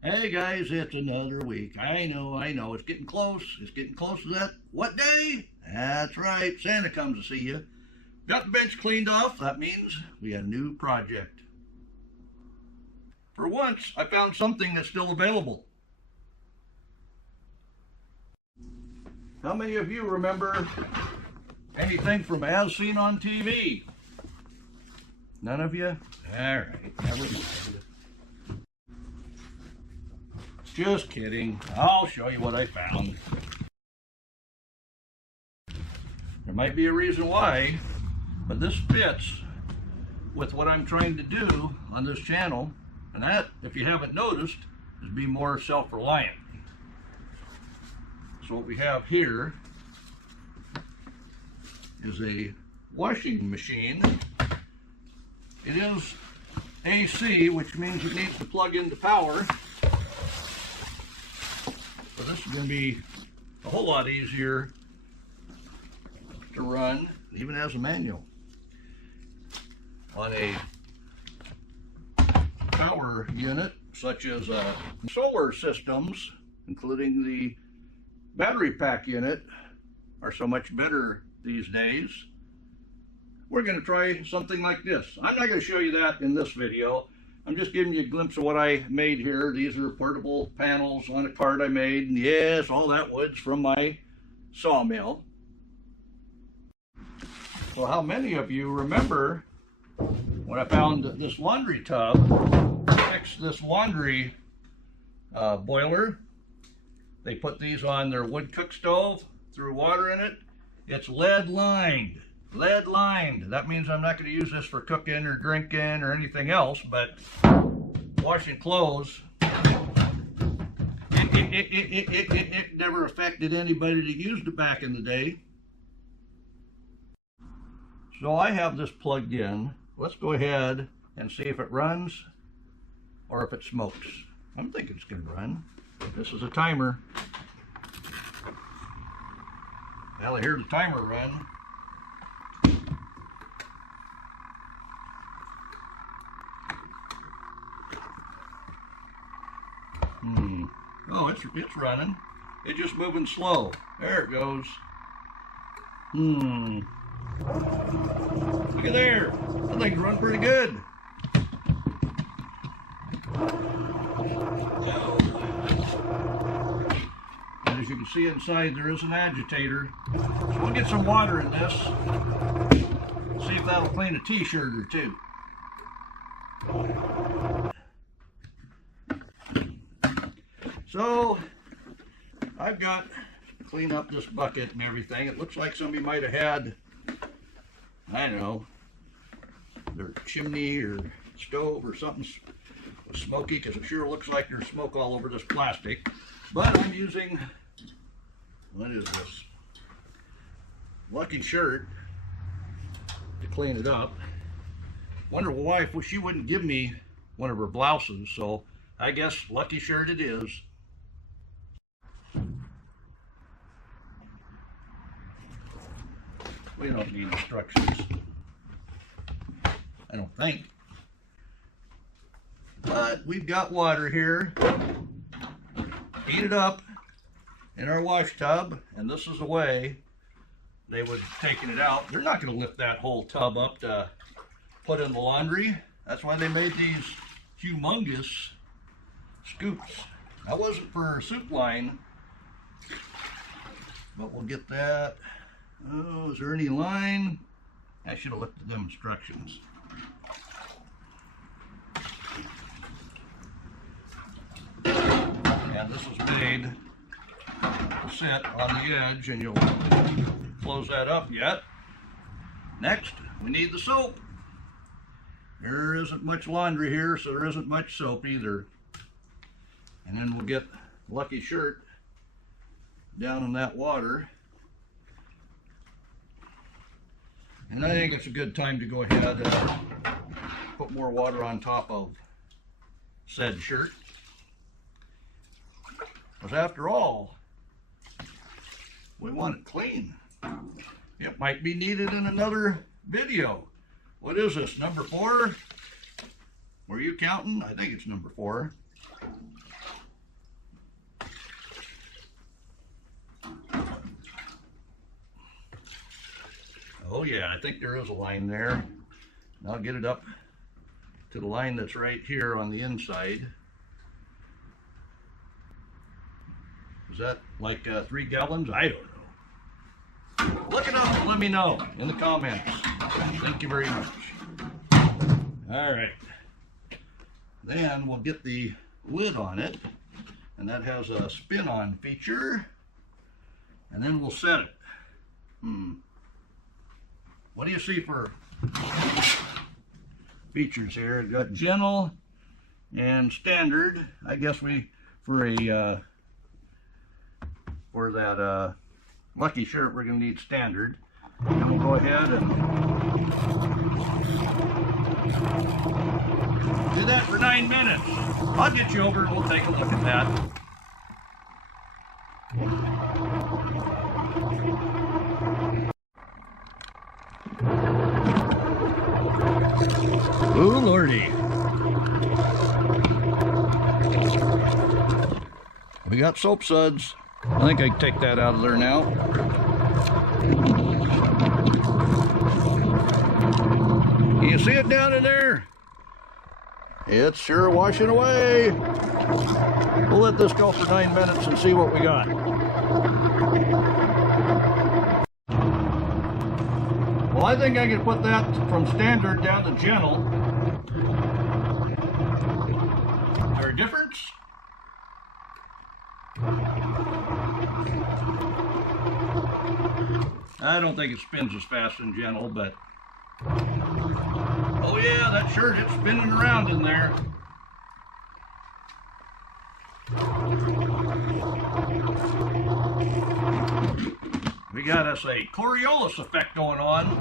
Hey guys, it's another week. I know, it's getting close. It's getting close to that. What day? That's right, Santa comes to see you. Got the bench cleaned off. That means we got a new project. For once, I found something that's still available. How many of you remember anything from As Seen on TV? None of you? All right, never mind. Just kidding. I'll show you what I found. There might be a reason why, but this fits with what I'm trying to do on this channel, and that, if you haven't noticed, is be more self-reliant. So what we have here is a washing machine. It is AC, which means it needs to plug into power. So this is going to be a whole lot easier to run, even as a manual, on a power unit such as solar systems, including the battery pack unit, are so much better these days. We're going to try something like this. I'm not going to show you that in this video. I'm just giving you a glimpse of what I made here. These are portable panels on a cart I made. And yes, all that wood's from my sawmill. So how many of you remember when I found this laundry tub, fixed this laundry boiler? They put these on their wood cook stove, threw water in it. It's lead lined. Lead lined. That means I'm not going to use this for cooking or drinking or anything else, but washing clothes, it never affected anybody that used it back in the day. So I have this plugged in. Let's go ahead and see if it runs or if it smokes. I'm thinking it's going to run. This is a timer. Well, I hear the timer run. Oh, it's running. It's just moving slow. There it goes. Look at there. That thing's running pretty good. And as you can see inside, there is an agitator. So we'll get some water in this. See if that'll clean a t-shirt or two. So I've got to clean up this bucket and everything. It looks like somebody might have had, I don't know, their chimney or stove or something was smoky, because it sure looks like there's smoke all over this plastic. But I'm using, what is this? Lucky Shirt to clean it up. Wonder why she wouldn't give me one of her blouses, so I guess Lucky Shirt it is. We don't need instructions, I don't think. But we've got water here. Heat it up in our wash tub, and this is the way they would have taken it out. They're not going to lift that whole tub up to put in the laundry. That's why they made these humongous scoops. That wasn't for soup line, but we'll get that. Oh, is there any line? I should have looked at them instructions. And this is made to sit on the edge, and you'll close that up yet. Next, we need the soap. There isn't much laundry here, so there isn't much soap either. And then we'll get Lucky Shirt down in that water. And I think it's a good time to go ahead and put more water on top of said shirt. Because after all, we want it clean. It might be needed in another video. What is this, number 4? Were you counting? I think it's number 4. Oh yeah, I think there is a line there. I'll get it up to the line that's right here on the inside. Is that like 3 gallons? I don't know. Look it up and let me know in the comments. Thank you very much. All right. Then we'll get the lid on it, and that has a spin-on feature, and then we'll set it. What do you see for features here? We've got gentle and standard. I guess for that Lucky shirt, we're going to need standard. And we'll go ahead and do that for 9 minutes. I'll get you over and we'll take a look at that. Ooh, lordy. We got soap suds. I think I can take that out of there now. Can you see it down in there? It's sure washing away. We'll let this go for 9 minutes and see what we got. Well, I think I can put that from standard down to gentle. Is there a difference? I don't think it spins as fast in gentle, but oh yeah, that shirt, it's spinning around in there. We got us a Coriolis effect going on.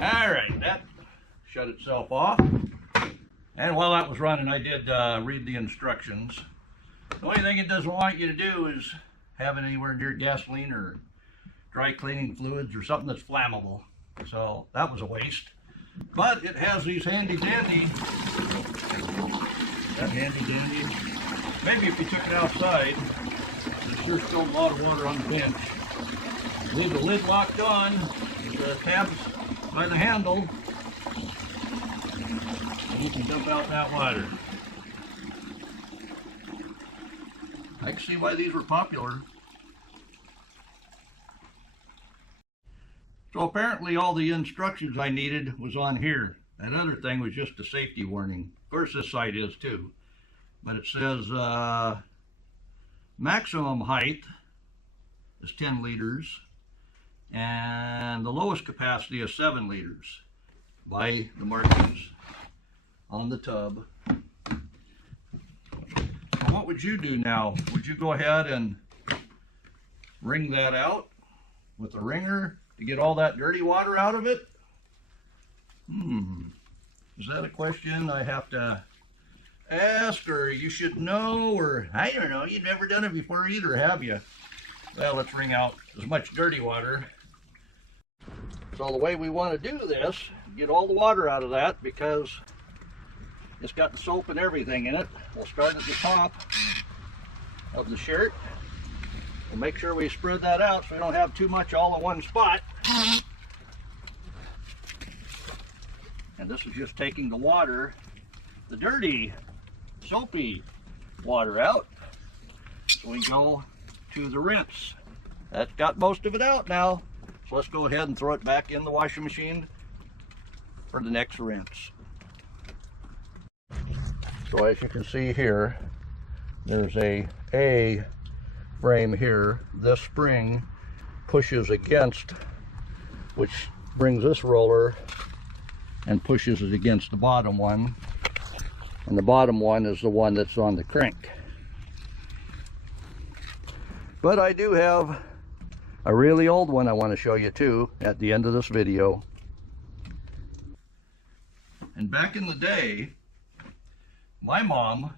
All right, that shut itself off. And while that was running, I did read the instructions. The only thing it doesn't want you to do is have it anywhere near gasoline or dry cleaning fluids or something that's flammable. So that was a waste. But it has these handy dandy. That handy dandy. Maybe if you took it outside, there's sure still a lot of water on the bench. Leave the lid locked on, the tabs by the handle. You can dump out that water. I can see why these were popular. So apparently all the instructions I needed was on here. That other thing was just a safety warning. Of course this side is too. But it says maximum height is 10 liters and the lowest capacity is 7 liters by the markings on the tub. So what would you do now? Would you go ahead and wring that out with a wringer to get all that dirty water out of it? Is that a question I have to ask, or you should know, or I don't know, you've never done it before either, have you? Well, let's wring out as much dirty water. So the way we want to do this, get all the water out of that, because it's got the soap and everything in it. We'll start at the top of the shirt. We'll make sure we spread that out so we don't have too much all in one spot. And this is just taking the water, the dirty, soapy water out. So we go to the rinse. That's got most of it out now. So let's go ahead and throw it back in the washing machine for the next rinse. So as you can see here, there's a frame here. This spring pushes against, which brings this roller and pushes it against the bottom one. And the bottom one is the one that's on the crank. But I do have a really old one I want to show you too at the end of this video. And back in the day, my mom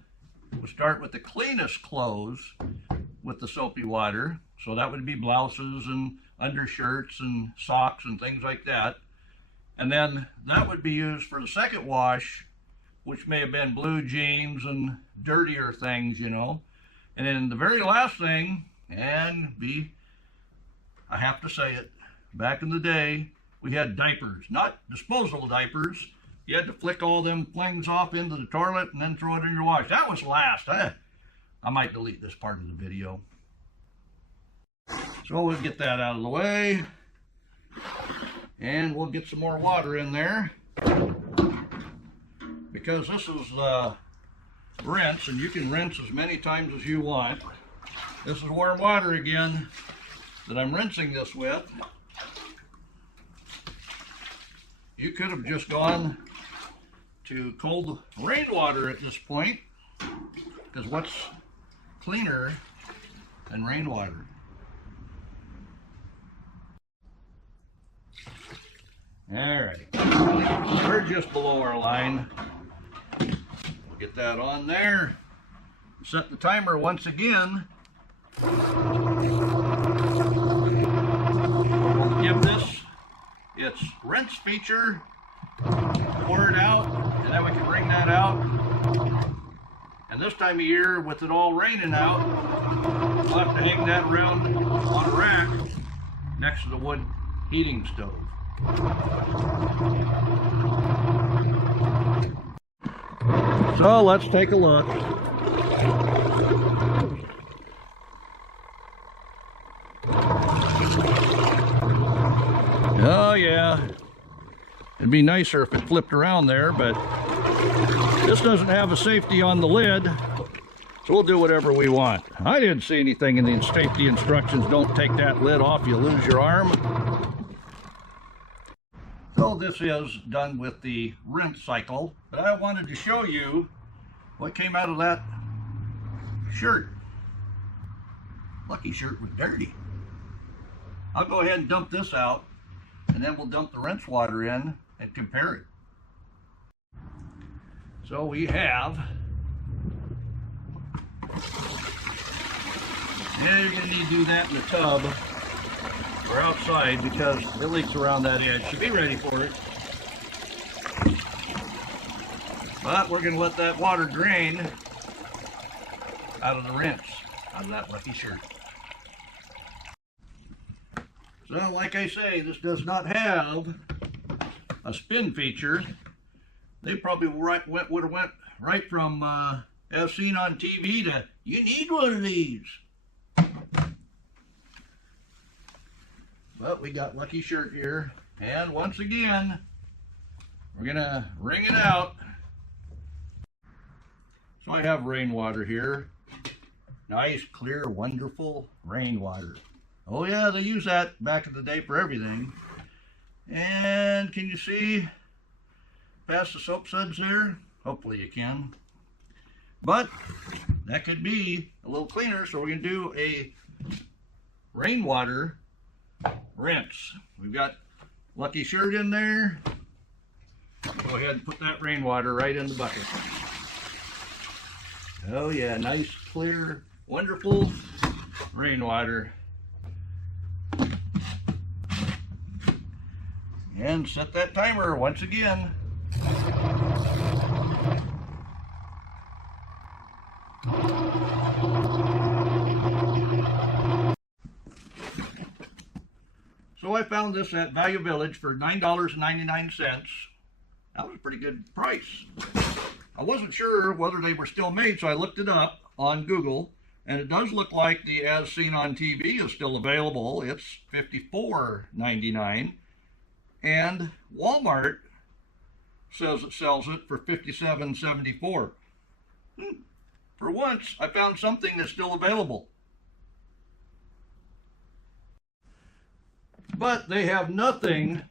would start with the cleanest clothes with the soapy water. So that would be blouses and undershirts and socks and things like that. And then that would be used for the second wash, which may have been blue jeans and dirtier things, you know. And then the very last thing, I have to say it, back in the day, we had diapers, not disposable diapers. You had to flick all them flings off into the toilet and then throw it in your wash. That was last. I might delete this part of the video. So we'll get that out of the way. And we'll get some more water in there. Because this is rinse, and you can rinse as many times as you want. This is warm water again that I'm rinsing this with. You could have just gone to cold rainwater at this point, because what's cleaner than rainwater? Alright, we're just below our line. We'll get that on there. Set the timer once again. We'll give this its rinse feature, pour it out, and then we can bring that out. And this time of year, with it all raining out, we'll have to hang that around on a rack next to the wood heating stove. So let's take a look. Oh yeah, it'd be nicer if it flipped around there, but this doesn't have a safety on the lid, so we'll do whatever we want. I didn't see anything in the safety instructions. Don't take that lid off, you lose your arm. So this is done with the rinse cycle, but I wanted to show you what came out of that shirt. Lucky shirt was dirty. I'll go ahead and dump this out, and then we'll dump the rinse water in and compare it. So we have, you're going to need to do that in the tub or outside because it leaks around that edge. So be ready for it. But we're going to let that water drain out of the rinse out of that lucky shirt. So like I say, this does not have a spin feature. They probably would have went right from as seen on TV to, you need one of these. But we got lucky shirt here, and once again we're gonna wring it out. So I have rainwater here, nice clear wonderful rainwater. Oh yeah, they use that back in the day for everything. And can you see past the soap suds there? Hopefully you can. But that could be a little cleaner, so we're going to do a rainwater rinse. We've got lucky shirt in there. Go ahead and put that rainwater right in the bucket. Oh yeah, nice, clear, wonderful rainwater. And set that timer once again. So I found this at Value Village for $9.99. That was a pretty good price. I wasn't sure whether they were still made, so I looked it up on Google, and it does look like the As Seen on TV is still available. It's $54.99, and Walmart says it sells it for $57.74. For once, I found something that's still available. But they have nothing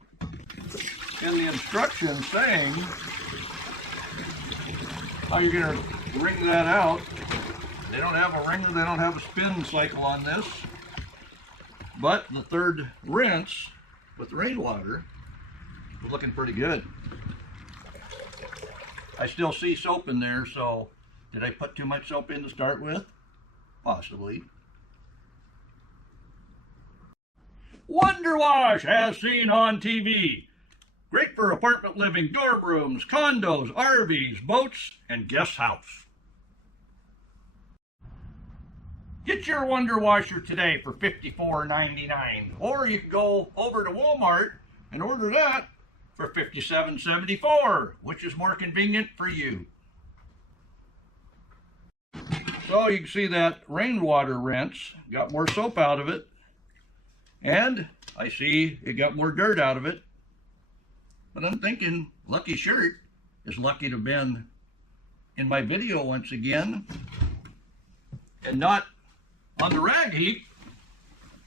in the instructions saying how you're going to wring that out. They don't have a wringer, they don't have a spin cycle on this. But the third rinse with rainwater was looking pretty good. I still see soap in there, so did I put too much soap in to start with? Possibly. Wonder Wash, as seen on TV. Great for apartment living, dorm rooms, condos, RVs, boats, and guest house. Get your Wonder Washer today for $54.99, or you can go over to Walmart and order that for $57.74, which is more convenient for you. So you can see that rainwater rinse got more soap out of it, and I see it got more dirt out of it. But I'm thinking Lucky Shirt is lucky to have been in my video once again and not on the rag heap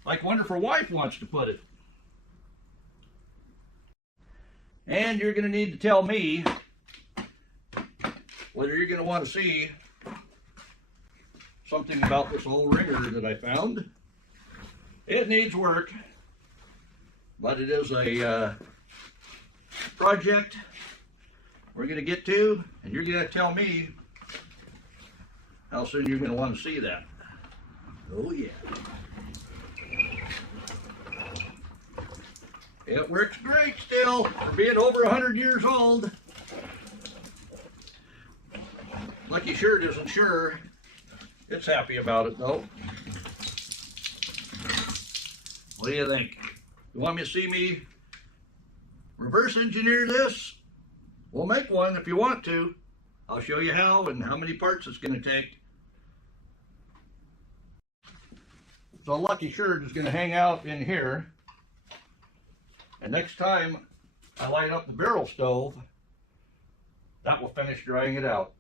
like Wonderful Wife wants to put it. And you're going to need to tell me whether you're going to want to see something about this old wringer that I found. It needs work, but it is a project we're going to get to, and you're going to tell me how soon you're going to want to see that. Oh yeah. It works great still, for being over 100 years old. Lucky Shirt isn't sure. It's happy about it though. What do you think? You want me to see me reverse engineer this? We'll make one if you want to. I'll show you how and how many parts it's going to take. So Lucky Shirt is going to hang out in here. And next time I light up the barrel stove, that will finish drying it out.